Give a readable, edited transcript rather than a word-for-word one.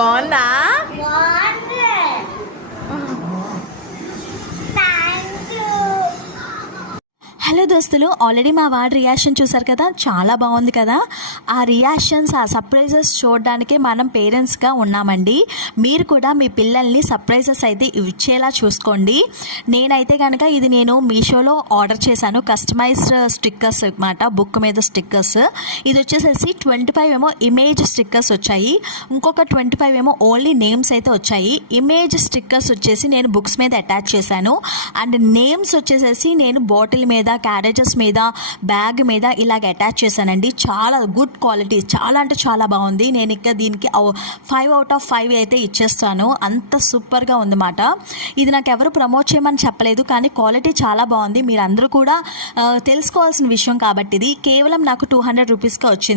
బాగుందా? హలో దోస్తులు, ఆల్రెడీ మా వాడి రియాక్షన్ చూసారు కదా, చాలా బాగుంది కదా. ఆ రియాక్షన్స్, ఆ సర్ప్రైజెస్ చూడడానికే మనం పేరెంట్స్గా ఉన్నామండి. మీరు కూడా మీ పిల్లల్ని సర్ప్రైజెస్ అయితే ఇచ్చేలా చూసుకోండి. నేనైతే కనుక ఇది నేను మీషోలో ఆర్డర్ చేశాను, కస్టమైజ్డ్ స్టిక్కర్స్ అన్నమాట, బుక్ మీద స్టిక్కర్స్. ఇది వచ్చేసేసి 25 ఏమో ఇమేజ్ స్టిక్కర్స్ వచ్చాయి, ఇంకొక 25 ఏమో ఓన్లీ నేమ్స్ అయితే వచ్చాయి. ఇమేజ్ స్టిక్కర్స్ వచ్చేసి నేను బుక్స్ మీద అటాచ్ చేశాను, అండ్ నేమ్స్ వచ్చేసేసి నేను బాటిల్ మీద, క్యారేజెస్ మీద, బ్యాగ్ మీద ఇలాగ అటాచ్ చేశానండి. చాలా గుడ్ క్వాలిటీ, చాలా అంటే చాలా బాగుంది. నేను ఇక్కడ దీనికి 5 out of 5 అయితే ఇచ్చేస్తాను, అంత సూపర్గా ఉందన్నమాట. ఇది నాకు ఎవరు ప్రమోట్ చేయమని చెప్పలేదు, కానీ క్వాలిటీ చాలా బాగుంది. మీరు అందరూ కూడా తెలుసుకోవాల్సిన విషయం కాబట్టి ఇది కేవలం నాకు 200 రూపీస్గా వచ్చింది.